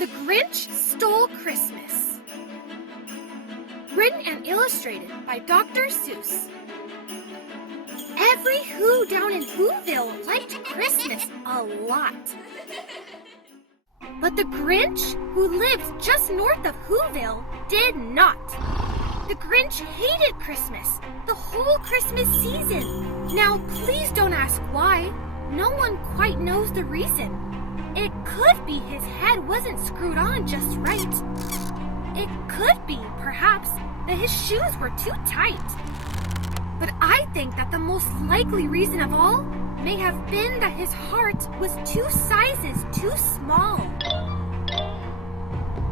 The Grinch Stole Christmas. Written and illustrated by Dr. Seuss. Every Who down in Whoville liked Christmas a lot. But the Grinch, who lived just north of Whoville, did not. The Grinch hated Christmas, the whole Christmas season. Now, please don't ask why. No one quite knows the reason. It could be his head wasn't screwed on just right. It could be, perhaps, that his shoes were too tight. But I think that the most likely reason of all may have been that his heart was 2 sizes too small.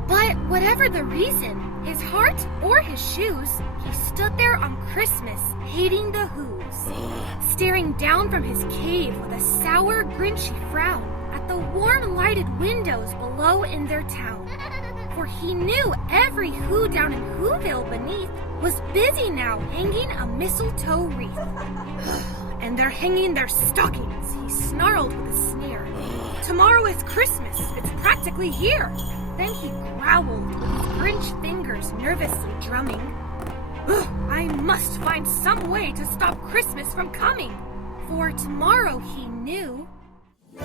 But whatever the reason, his heart or his shoes, he stood there on Christmas hating the Whos, staring down from his cave with a sour, grinchy frown at the warm lighted windows below in their town. For he knew every Who down in Whoville beneath was busy now hanging a mistletoe wreath. And they're hanging their stockings, he snarled with a sneer. Tomorrow is Christmas, it's practically here. Then he growled with his Grinch fingers nervously drumming. I must find some way to stop Christmas from coming. For tomorrow, he knew,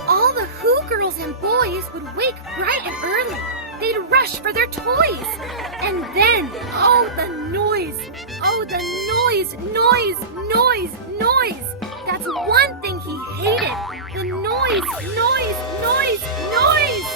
all the Who girls and boys would wake bright and early. They'd rush for their toys. And then, oh, the noise. Oh, the noise, noise, noise, noise. That's one thing he hated. The noise, noise, noise, noise.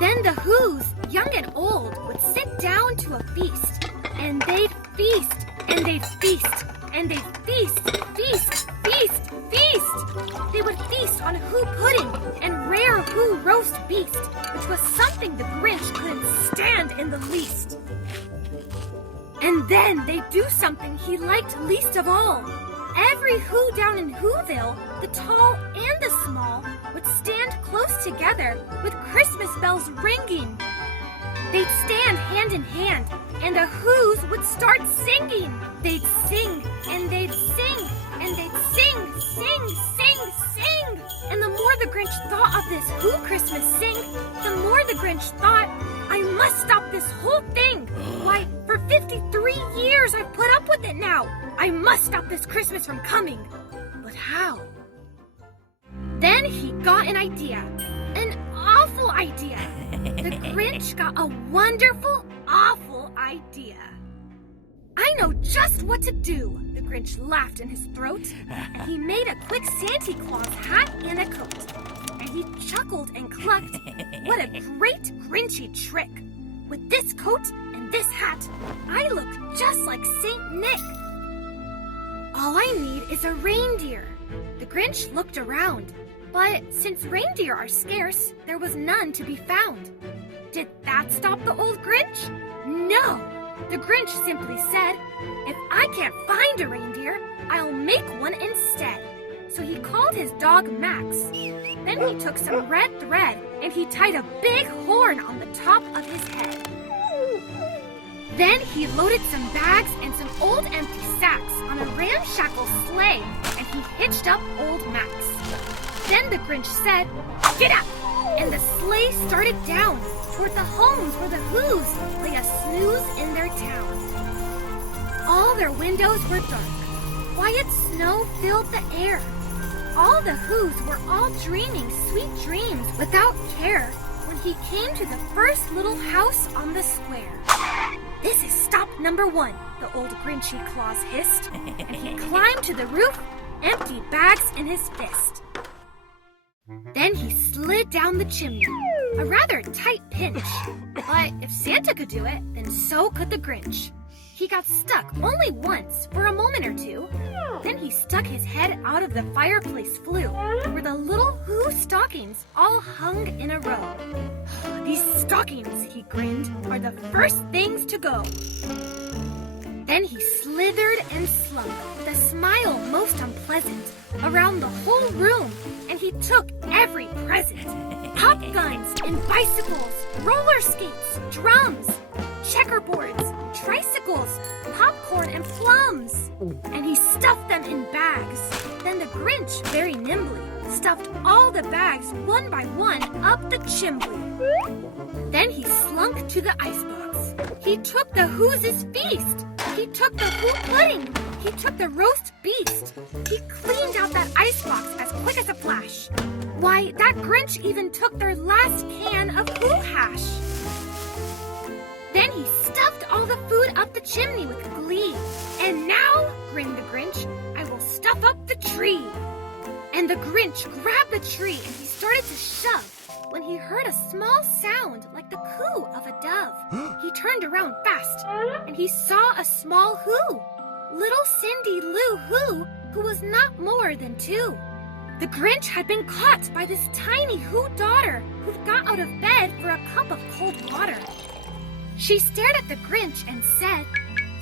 Then the Whos, young and old, would sit down to a feast. And they'd feast, and they'd feast, and they'd feast, feast, feast, feast. They would feast on Who pudding and rare Who roast beast, which was something the Grinch couldn't stand in the least. And then they'd do something he liked least of all. Every Who down in Whoville, the tall and the small, would stand close together with Christmas bells ringing. They'd stand hand in hand, and the Whos would start singing. They'd sing, and they'd sing, and they'd sing, sing, sing, sing. And the more the Grinch thought of this Who Christmas sing, the more the Grinch thought, I must stop this whole thing. Why, for 53 years I've put up with it now. I must stop this Christmas from coming. But how? Then he got an idea. An awful idea. The Grinch got a wonderful, awful idea. I know just what to do, the Grinch laughed in his throat. And he made a quick Santa Claus hat and a coat. And he chuckled and clucked. What a great Grinchy trick. With this coat and this hat, I look just like Saint Nick. All I need is a reindeer. The Grinch looked around. But since reindeer are scarce, there was none to be found. Did that stop the old Grinch? No! The Grinch simply said, if I can't find a reindeer, I'll make one instead. So he called his dog Max. Then he took some red thread and he tied a big horn on the top of his head. Then he loaded some bags and some old empty sacks on a ramshackle sleigh and he hitched up old Max. Then the Grinch said, get up! And the sleigh started down toward the homes where the Whos lay a snooze in their town. All their windows were dark. Quiet snow filled the air. All the Whos were all dreaming sweet dreams without care when he came to the first little house on the square. This is stop number 1, the old Grinchy Claus hissed, and he climbed to the roof, empty bags in his fist. Then he slid down the chimney, a rather tight pinch. But if Santa could do it, then so could the Grinch. He got stuck only once for a moment or two. Then he stuck his head out of the fireplace flue, where the little Who stockings all hung in a row. These stockings, he grinned, are the first things to go. Then he slithered and slunk, with a smile most unpleasant, around the whole room, and he took every present. Pop guns and bicycles, roller skates, drums, checkerboards, tricycles, popcorn and plums. And he stuffed them in bags. Then the Grinch, very nimbly, stuffed all the bags one by one up the chimney. Then he slunk to the icebox. He took the Who's feast. He took the Who pudding. He took the roast beast. He cleaned out that icebox as quick as a flash. Why, that Grinch even took their last can of Who hash. Then he stuffed all the food up the chimney with glee. And now, grinned the Grinch, I will stuff up the tree. And the Grinch grabbed the tree and he started to shove when he heard a small sound like the coo of a dove. He turned around fast and he saw a small Who. Little Cindy Lou Who was not more than 2. The Grinch had been caught by this tiny Who daughter who'd got out of bed for a cup of cold water. She stared at the Grinch and said,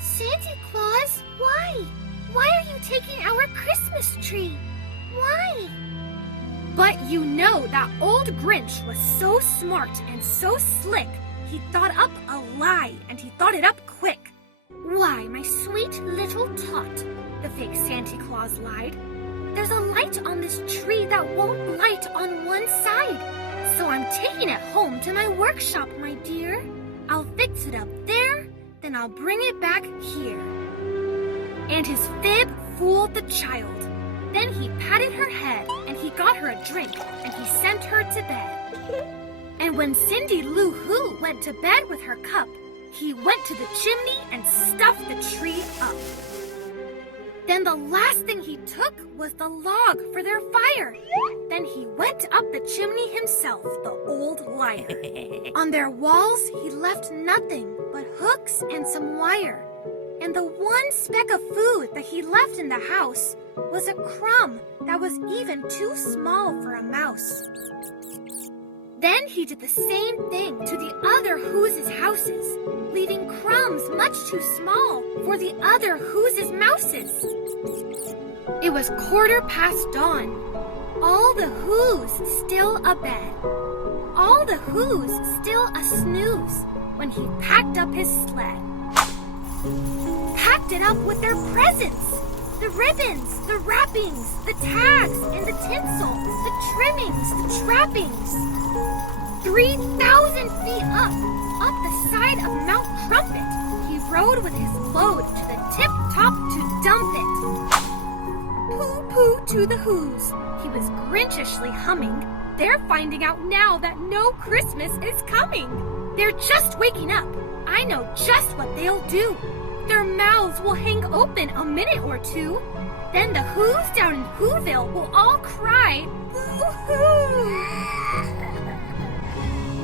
Santa Claus, why? Why are you taking our Christmas tree? Why? But you know that old Grinch was so smart and so slick, he thought up a lie and he thought it up quick. Why, my sweet little tot, the fake Santa Claus lied. There's a light on this tree that won't light on one side. So I'm taking it home to my workshop, my dear. I'll fix it up there, then I'll bring it back here. And his fib fooled the child. Then he patted her head and he got her a drink and he sent her to bed. And when Cindy Lou Who went to bed with her cup, he went to the chimney and stuffed the tree up. Then the last thing he took was the log for their fire. Then he went up the chimney himself, the old liar. On their walls, he left nothing but hooks and some wire. And the one speck of food that he left in the house was a crumb that was even too small for a mouse. Then he did the same thing to the other Who's houses, leaving crumbs much too small for the other Who's mouses. It was 15:15 dawn. All the Who's still abed. All the Who's still a snooze when he packed up his sled. Packed it up with their presents. The ribbons, the wrappings, the tags, and the tinsel, the trimmings, the trappings. 3,000 feet up the side of Mount Crumpit, he rode with his load to the tip-top to dump it. Pooh-pooh to the Who's, he was Grinchishly humming. They're finding out now that no Christmas is coming. They're just waking up. I know just what they'll do. Their mouths will hang open a minute or two. Then the Who's down in Whoville will all cry, boo-hoo.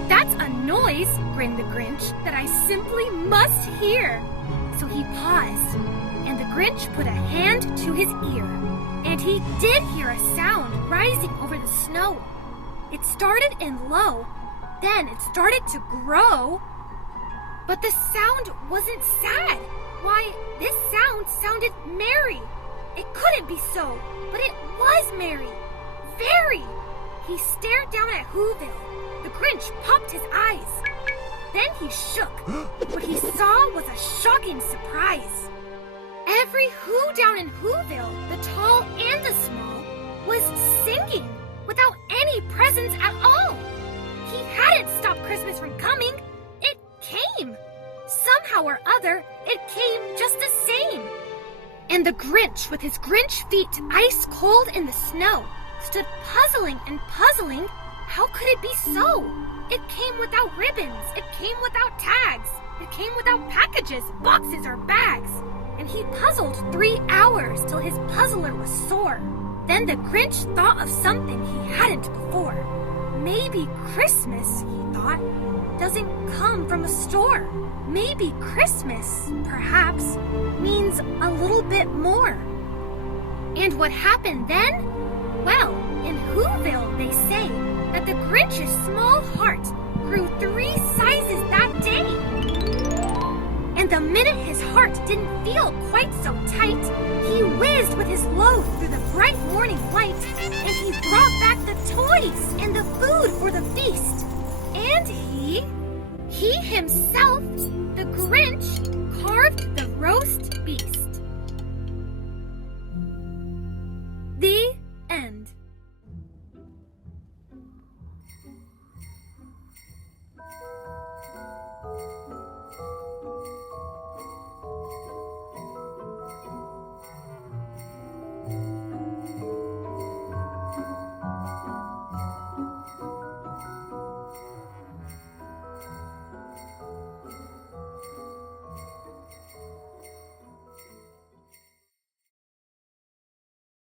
That's a noise, grinned the Grinch, that I simply must hear. So he paused, and the Grinch put a hand to his ear. And he did hear a sound rising over the snow. It started in low, then it started to grow. But the sound wasn't sad. Why, this sound sounded merry. It couldn't be so, but it was merry. Very. He stared down at Whoville. The Grinch popped his eyes. Then he shook. What he saw was a shocking surprise. Every Who down in Whoville, the tall and the small, was singing without any presents at all. He hadn't stopped Christmas from coming. It came. Somehow or other, it came just the same. And the Grinch, with his Grinch feet ice cold in the snow, stood puzzling and puzzling. How could it be so? It came without ribbons. It came without tags. It came without packages, boxes, or bags. And he puzzled 3 hours till his puzzler was sore. Then the Grinch thought of something he hadn't before. Maybe Christmas, he thought, doesn't come from a store. Maybe Christmas, perhaps, means a little bit more. And what happened then? Well, in Whoville they say that the Grinch's small heart grew 3 sizes that day. And the minute his heart didn't feel quite so tight, he whizzed with his load through the bright morning light, and he brought back the toys and the food for the feast. And he himself, the Grinch, carved the roast